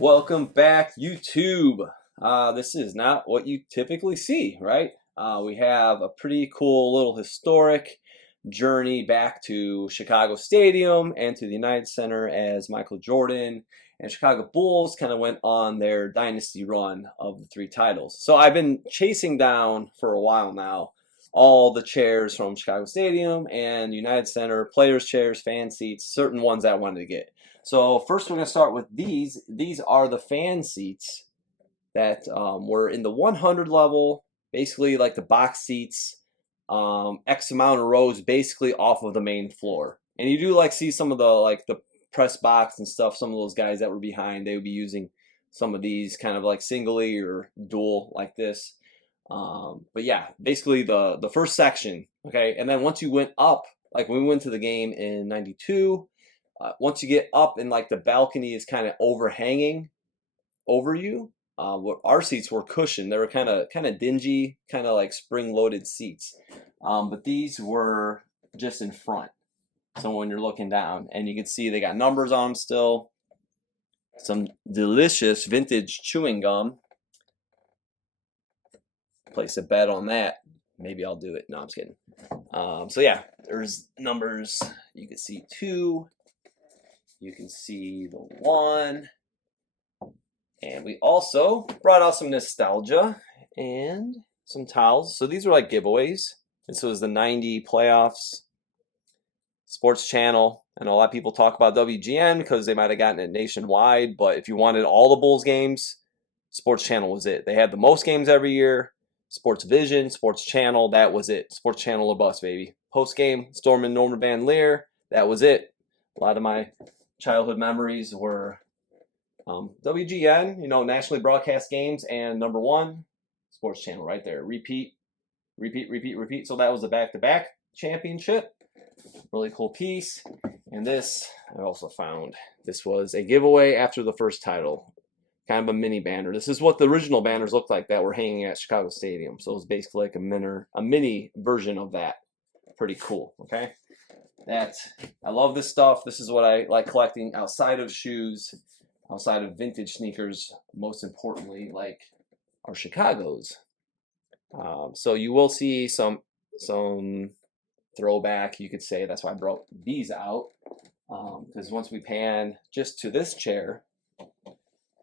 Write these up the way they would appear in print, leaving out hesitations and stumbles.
Welcome back, YouTube. This is not what you typically see, right? We have a pretty cool little historic journey back to Chicago Stadium and to the United Center as Michael Jordan and Chicago Bulls kind of went on their dynasty run of the 3 titles. So I've been chasing down for a while now all the chairs from Chicago Stadium and United Center, players' chairs, fan seats, certain ones I wanted to get. So first we're going to start with these. These are the fan seats that were in the 100 level, basically like the box seats, X amount of rows basically off of the main floor. And you do like see some of the press box and stuff, some of those guys that were behind, they would be using some of these kind of like singly or dual like this. But yeah, basically the first section, okay? And then once you went up, like when we went to the game in 92, once you get up and like the balcony is kind of overhanging over you, what our seats were cushioned. They were kind of dingy, kind of like spring-loaded seats. But these were just in front. So when you're looking down, and you can see they got numbers on them still. Some delicious vintage chewing gum. Place a bet on that. Maybe I'll do it. No, I'm just kidding. So yeah, there's numbers. You can see 2. You can see the 1. And we also brought out some nostalgia and some towels. So these were like giveaways. This was the 90 playoffs, Sports Channel. I know a lot of people talk about WGN because they might have gotten it nationwide, but if you wanted all the Bulls games, Sports Channel was it. They had the most games every year. Sports Vision, Sports Channel, that was it. Sports Channel or bust, baby. Post game, Storm and Norman Van Leer, that was it. A lot of my childhood memories were WGN, nationally broadcast games, and number 1, Sports Channel right there. Repeat. So that was a back-to-back championship. Really cool piece. And this, I also found, this was a giveaway after the first title. Kind of a mini banner. This is what the original banners looked like that were hanging at Chicago Stadium. So it was basically like a mini version of that. Pretty cool, okay? I love this stuff. This is what I like collecting outside of shoes, outside of vintage sneakers, most importantly, like our Chicago's. So you will see some throwback, you could say. That's why I brought these out. Because once we pan just to this chair,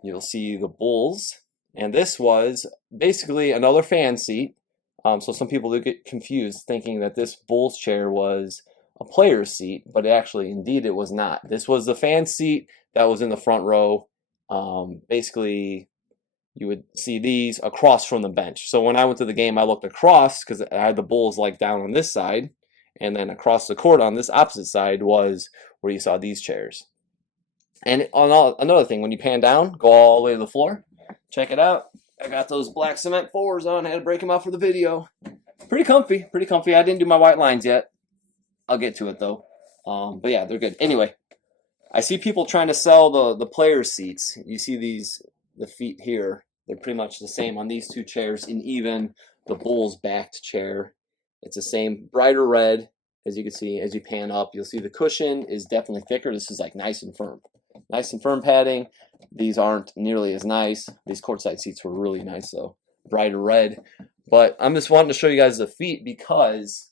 you'll see the Bulls. And this was basically another fan seat. So some people do get confused thinking that this Bulls chair was a player's seat, but actually, indeed, it was not. This was the fan seat that was in the front row. Basically, you would see these across from the bench. So when I went to the game, I looked across because I had the Bulls like down on this side, and then across the court on this opposite side was where you saw these chairs. And another thing, when you pan down, go all the way to the floor. Check it out. I got those black cement 4s on. I had to break them out for the video. Pretty comfy. I didn't do my white lines yet. I'll get to it though. But yeah, they're good. Anyway, I see people trying to sell the players' seats. You see the feet here. They're pretty much the same on these 2 chairs, and even the Bulls backed chair. It's the same brighter red. As you can see, as you pan up, you'll see the cushion is definitely thicker. This is like nice and firm. Nice and firm padding. These aren't nearly as nice. These courtside seats were really nice though. Brighter red. But I'm just wanting to show you guys the feet because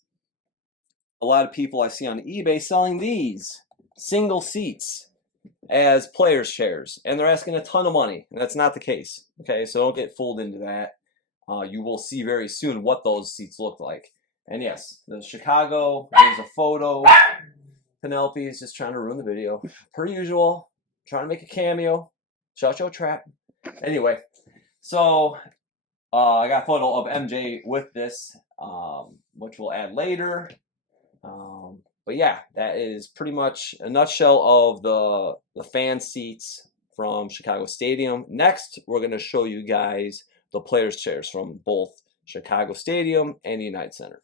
a lot of people I see on eBay selling these single seats as players' chairs, and they're asking a ton of money, and that's not the case. Okay, so don't get fooled into that. You will see very soon what those seats look like. And yes, the Chicago, there's a photo. Penelope is just trying to ruin the video. Per usual, trying to make a cameo. Shut your trap. Anyway, so I got a photo of MJ with this, which we'll add later. But yeah, that is pretty much a nutshell of the fan seats from Chicago Stadium. Next, we're going to show you guys the players' chairs from both Chicago Stadium and the United Center.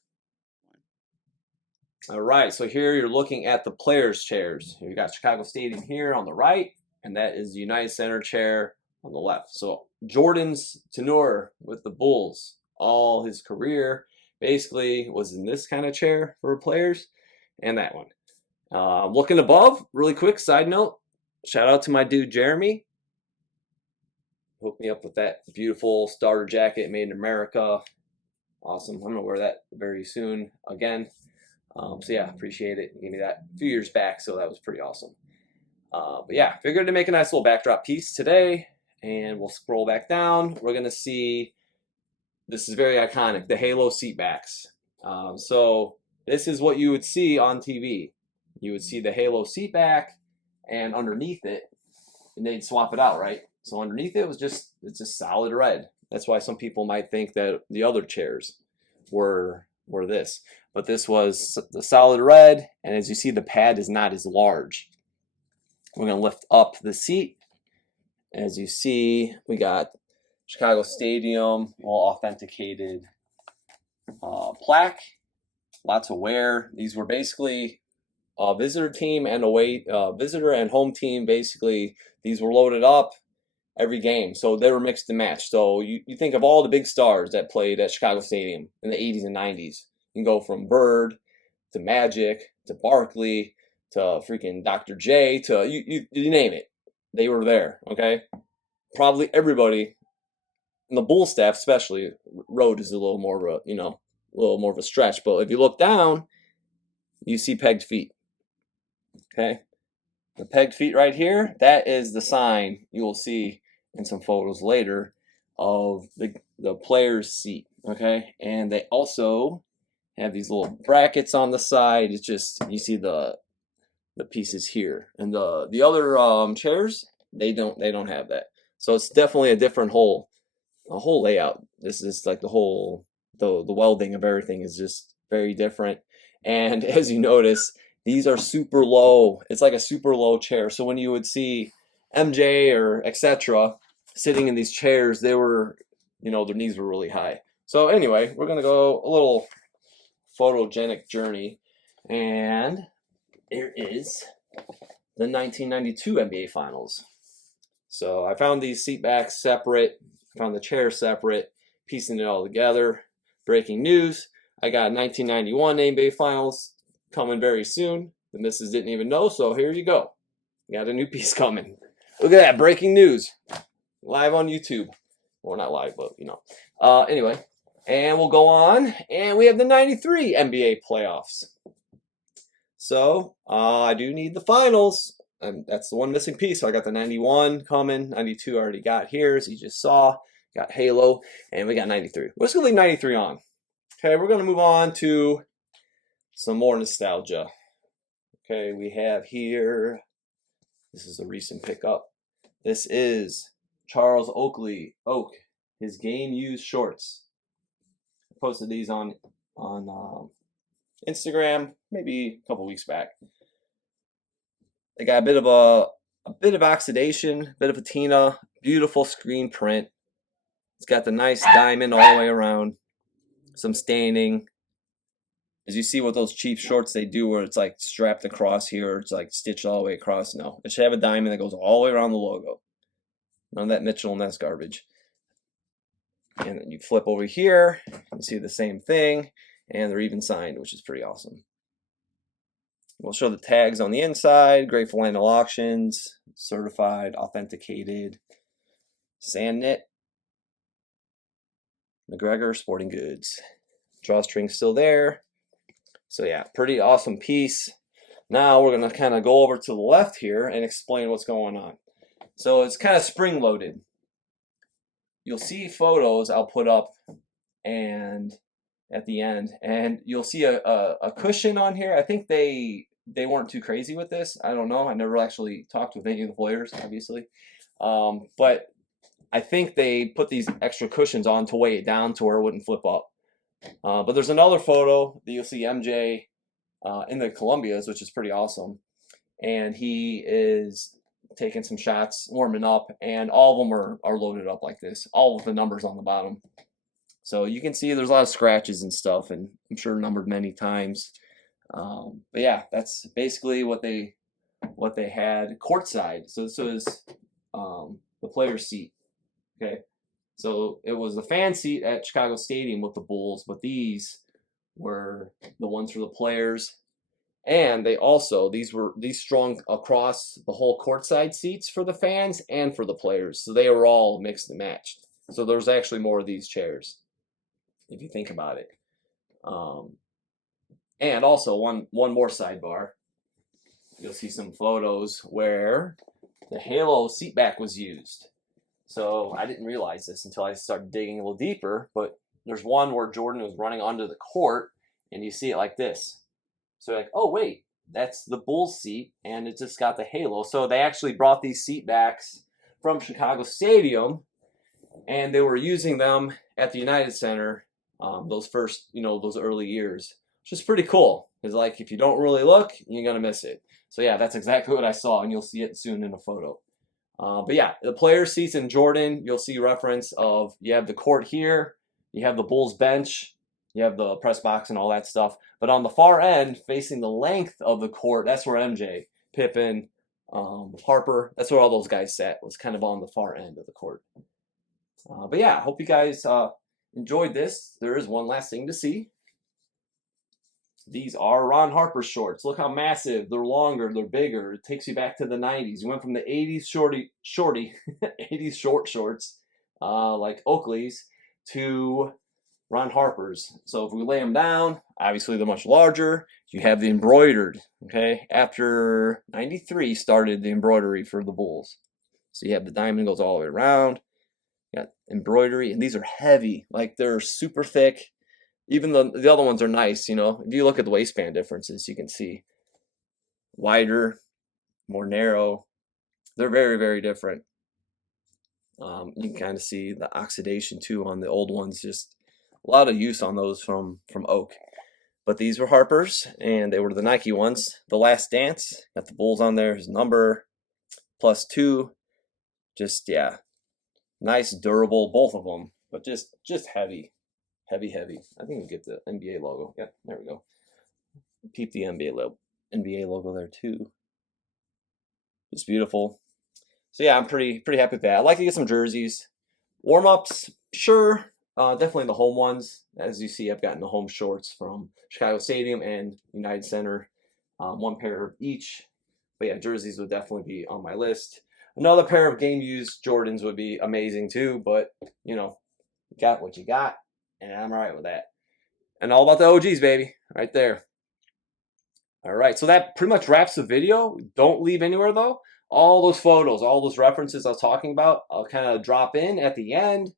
All right, so here you're looking at the players' chairs. You got Chicago Stadium here on the right, and that is the United Center chair on the left. So Jordan's tenure with the Bulls, all his career, basically was in this kind of chair for players, and that one. Looking above, really quick side note, shout out to my dude Jeremy. hooked me up with that beautiful starter jacket made in America. Awesome. I'm gonna wear that very soon again. So yeah, appreciate it. He gave me that a few years back, so that was pretty awesome. But yeah, figured to make a nice little backdrop piece today, and we'll scroll back down. We're gonna see, this is very iconic, the Halo seat backs. So this is what you would see on TV. You would see the Halo seat back, and underneath it, and they'd swap it out, right? So underneath it was just, it's just solid red. That's why some people might think that the other chairs were this, but this was the solid red. And as you see, the pad is not as large. We're gonna lift up the seat. As you see, we got Chicago Stadium, all authenticated plaque, lots of wear. These were basically a visitor team and away visitor and home team. Basically, these were loaded up every game, so they were mixed and matched. So you think of all the big stars that played at Chicago Stadium in the 80s and 90s. You can go from Bird to Magic to Barkley to freaking Dr. J to you name it. They were there, okay? Probably everybody, and the Bull staff especially, road is a little more of a, a little more of a stretch. But if you look down, you see pegged feet, okay? The pegged feet right here, that is the sign you will see in some photos later of the player's seat, okay? And they also have these little brackets on the side. It's just, you see the pieces here. And the other chairs, they don't have that. So it's definitely a different whole layout. This is like the welding of everything is just very different. And as you notice, these are super low. It's like a super low chair. So when you would see MJ or etc. sitting in these chairs, they were, their knees were really high. So anyway, we're gonna go a little photogenic journey, and here is the 1992 NBA Finals. So I found these seat backs separate, found the chair separate, piecing it all together. Breaking news, I got 1991 NBA Finals coming very soon. The missus didn't even know, so here you go. Got a new piece coming. Look at that, breaking news. Live on YouTube. Well, not live, but anyway, and we'll go on, and we have the 93 NBA playoffs. So I do need the finals, and that's the one missing piece. So I got the 91 coming, 92 I already got here, as you just saw. Got Halo, and we got 93. We're just gonna leave 93 on. Okay, we're gonna move on to some more nostalgia. Okay, we have here, this is a recent pickup. This is Charles Oak, his game used shorts. I posted these on Instagram maybe a couple weeks back. They got a bit of oxidation, a bit of patina, beautiful screen print. It's got the nice diamond all the way around, some staining. As you see with those cheap shorts they do where it's like strapped across here, it's like stitched all the way across. No, it should have a diamond that goes all the way around the logo. None of that Mitchell and Ness garbage. And then you flip over here, you see the same thing, and they're even signed, which is pretty awesome. We'll show the tags on the inside, Grateful Animal Auctions, certified, authenticated, sand knit, McGregor Sporting Goods. Drawstring still there. So yeah, pretty awesome piece. Now we're gonna kind of go over to the left here and explain what's going on. So it's kind of spring loaded. You'll see photos I'll put up and at the end, and you'll see a cushion on here. I think they weren't too crazy with this. I don't know. I never actually talked with any of the players, obviously. But I think they put these extra cushions on to weigh it down to where it wouldn't flip up. But there's another photo that you'll see MJ in the Columbias, which is pretty awesome. And he is taking some shots, warming up, and all of them are loaded up like this, all of the numbers on the bottom. So you can see there's a lot of scratches and stuff, and I'm sure numbered many times. But yeah, that's basically what they had courtside. So this was the player's seat. Okay, so it was the fan seat at Chicago Stadium with the Bulls, but these were the ones for the players. And they also, these strung across the whole courtside seats for the fans and for the players. So they were all mixed and matched. So there's actually more of these chairs, if you think about it. And also one more sidebar. You'll see some photos where the Halo seat back was used. So I didn't realize this until I started digging a little deeper, but there's one where Jordan was running onto the court, and you see it like this. So like, oh wait, that's the Bulls seat, and it just got the Halo. So they actually brought these seat backs from Chicago Stadium, and they were using them at the United Center those first, those early years, which is pretty cool. Because like, if you don't really look, you're gonna miss it. So yeah, that's exactly what I saw, and you'll see it soon in a photo. But yeah, the player seats in Jordan, you'll see reference of, you have the court here, you have the Bulls bench, you have the press box and all that stuff. But on the far end, facing the length of the court, that's where MJ, Pippen, Harper, that's where all those guys sat, was kind of on the far end of the court. But yeah, I hope you guys enjoyed this. There is one last thing to see. These are Ron Harper shorts. Look how massive. They're longer, they're bigger. It takes you back to the 90s. You went from the 80s shorty 80s short shorts, like Oakley's, to Ron Harper's. So if we lay them down, obviously they're much larger. You have the embroidered, okay? After 93 started the embroidery for the Bulls. So you have the diamond goes all the way around. You got embroidery, and these are heavy. Like, they're super thick. Even the other ones are nice, If you look at the waistband differences, you can see wider, more narrow. They're very, very different. You can kind of see the oxidation too on the old ones. Just a lot of use on those from oak. But these were Harper's, and they were the Nike ones. The Last Dance, got the Bulls on there, his number, +2. Just, yeah, nice, durable, both of them, but just heavy. Heavy. I think we get the NBA logo. Yep, there we go. Peep the NBA logo there too. It's beautiful. So yeah, I'm pretty happy with that. I'd like to get some jerseys. Warm-ups, sure. Definitely the home ones. As you see, I've gotten the home shorts from Chicago Stadium and United Center. One pair of each. But yeah, jerseys would definitely be on my list. Another pair of game-used Jordans would be amazing too, but, you got what you got. And I'm all right with that. And all about the OGs, baby. Right there. All right. So that pretty much wraps the video. Don't leave anywhere, though. All those photos, all those references I was talking about, I'll kind of drop in at the end.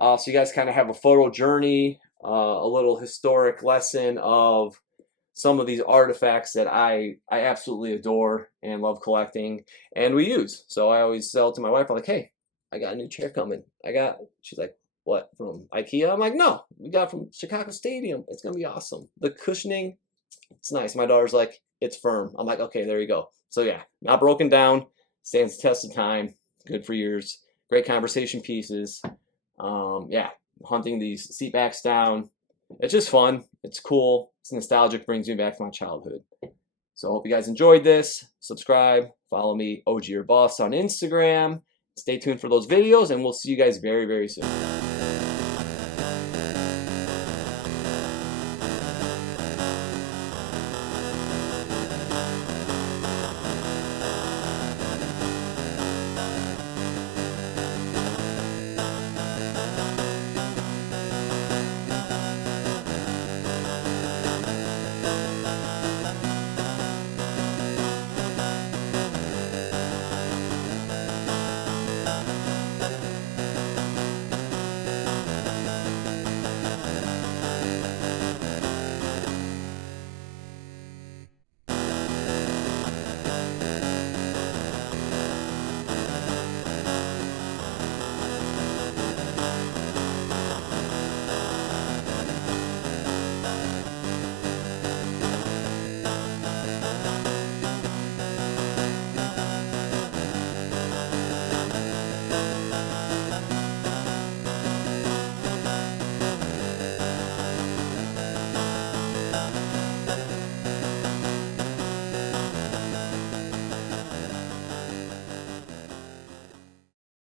So you guys kind of have a photo journey, a little historic lesson of some of these artifacts that I absolutely adore and love collecting. And we use. So I always sell to my wife, I'm like, hey, I got a new chair coming. She's like, what, from IKEA? I'm like, no, we got from Chicago Stadium. It's gonna be awesome. The cushioning, it's nice. My daughter's like, it's firm. I'm like, okay, there you go. So yeah, not broken down, stands the test of time, good for years, great conversation pieces. Yeah, hunting these seat backs down. It's just fun. It's cool. It's nostalgic, brings me back to my childhood. So I hope you guys enjoyed this. Subscribe, follow me, OG or Boss on Instagram. Stay tuned for those videos, and we'll see you guys very, very soon.